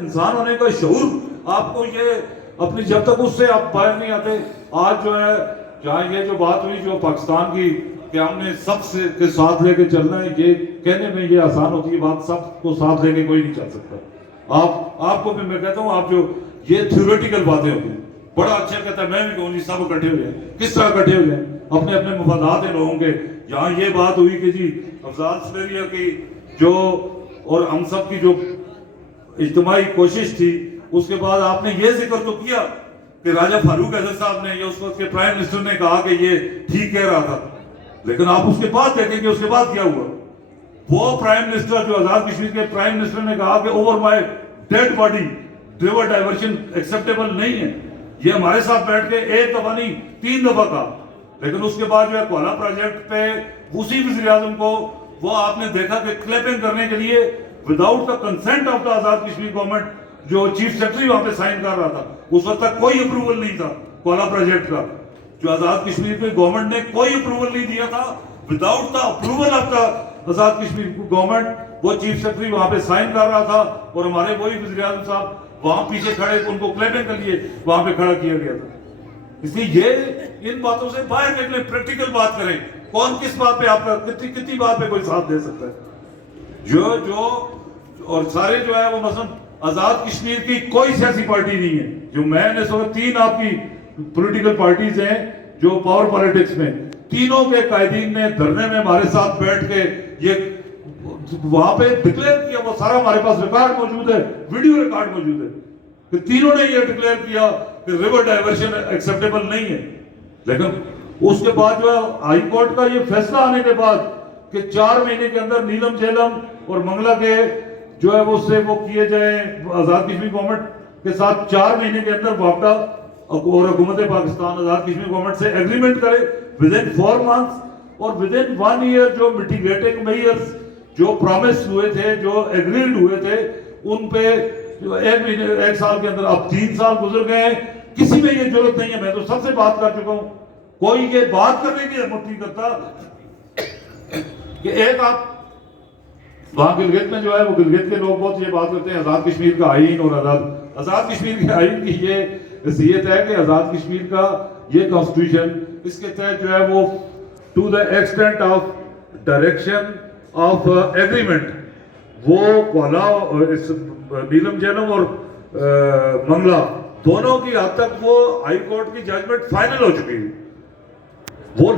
انسان ہونے کا شعور آپ کو یہ اپنی جب تک اس سے آپ باہر نہیں آتے. آج جو ہے جہاں یہ جو بات ہوئی جو پاکستان کی کہ ہم نے سب سے کے ساتھ لے کے چلنا ہے, یہ کہنے میں یہ آسان ہوتی ہے بات, سب کو ساتھ لے کے کوئی نہیں چل سکتا. آپ کو بھی میں کہتا ہوں, آپ جو یہ تھیوریٹیکل باتیں ہوتی ہیں, بڑا اچھا کہتا ہے, میں بھی کہوں جی سب اکٹھے ہو جائیں. کس طرح اکٹھے ہو جائیں؟ اپنے اپنے مفادات ہیں لوگوں کے. یہاں یہ بات ہوئی کہ جی افضال سلیریہ کی جو اور ہم سب کی جو اجتماعی کوشش تھی, اس کے بعد آپ نے یہ ذکر تو کیا کہ راجہ فاروق اعظم صاحب نے یا اس وقت کے پرائم منسٹر نے کہا کہ یہ ٹھیک کہہ رہا تھا, لیکن آپ اس کے بعد دیکھیں کہ اس کے بعد کیا ہوا. وہ پرائم منسٹر جو آزاد کشمیر کے پرائم منسٹر نے کہا کہ over my dad body river diversion acceptable نہیں ہے. یہ ہمارے ساتھ بیٹھ کے ایک دفعہ نہیں 3 دفعہ کہا. لیکن اس کے بعد جو ہے کولا پروجیکٹ پہ اسی وزیر اعظم کو وہ آپ نے دیکھا کہ کلیپنگ کرنے کے لیے without the consent of the Azad Kashmir government جو چیف سیکرٹری وہاں پہ سائن کر رہا تھا, اس وقت تک کوئی اپروول نہیں تھا کولا پروجیکٹ کا. جو آزاد کشمیر کے گورنمنٹ نے کوئی اپروول نہیں دیا تھا, without the approval of the Azad Kashmir government وہ چیف سیکرٹری وہاں پہ سائن کر رہا تھا, اور ہمارے وہی وزیر اعظم صاحب وہاں پیچھے کھڑے ان کو کلیپنگ کے لیے وہاں پہ کھڑا کیا گیا تھا. اس لیے یہ ان باتوں سے باہر نکلیں, پریکٹیکل بات کریں. کون کس بات پہ آپ کا کتنی بات پہ کوئی ساتھ دے سکتا ہے؟ جو اور سارے جو ہے وہ مثلا آزاد کشمیر کی کوئی سیاسی پارٹی نہیں ہے. جو میں نے سو 3 آپ کی پولیٹیکل پارٹیز ہیں جو پاور پالیٹکس میں, تینوں کے قائدین نے دھرنے میں ہمارے ساتھ بیٹھ کے یہ وہاں پہ ڈکلیئر کیا. وہ سارا ہمارے پاس ریکارڈ موجود ہے, ویڈیو ریکارڈ موجود ہے کہ تینوں نے یہ ڈکلیئر کیا کہ ریور ڈائیورشن ایکسیپٹیبل نہیں ہے. لیکن اس کے بعد جو ہے ہائی کورٹ کا یہ فیصلہ آنے کے بعد کہ 4 مہینے کے اندر نیلم جیلم اور منگلا کے جو ہے وہ اس سے وہ کیے جائیں, آزاد کشمیر گورنمنٹ کے ساتھ 4 مہینے کے اندر وابطہ, اور حکومت پاکستان آزاد کشمیر گورنمنٹ سے ایگریمنٹ کرے ودن 4 months, اور ودن 1 year جو میٹیگیٹنگ میئرز جو پرومس ہوئے تھے, جو ایگریڈ ہوئے تھے, ان پہ 1 سال کے اندر اب 3 سال گزر گئے ہیں. کسی میں یہ ضرورت نہیں ہے, میں تو سب سے بات کر چکا ہوں, کوئی یہ بات کرنے کی ہمت نہیں کرتا کہ ایک آپ وہاں گلگت میں جو ہے وہ گلگت کے لوگ بہت یہ بات کرتے ہیں آزاد کشمیر کا آئین, اور آزاد کشمیر کے آئین کی یہ حیثیت ہے کہ آزاد کشمیر کا یہ کانسٹیٹیوشن اس کے تحت جو ہے وہ to the extent of direction of agreement وہ کولا نیلم جیلم اور منگلا دونوں کی حد تک وہ ہائی کورٹ کی ججمنٹ فائنل ہو چکی ہے.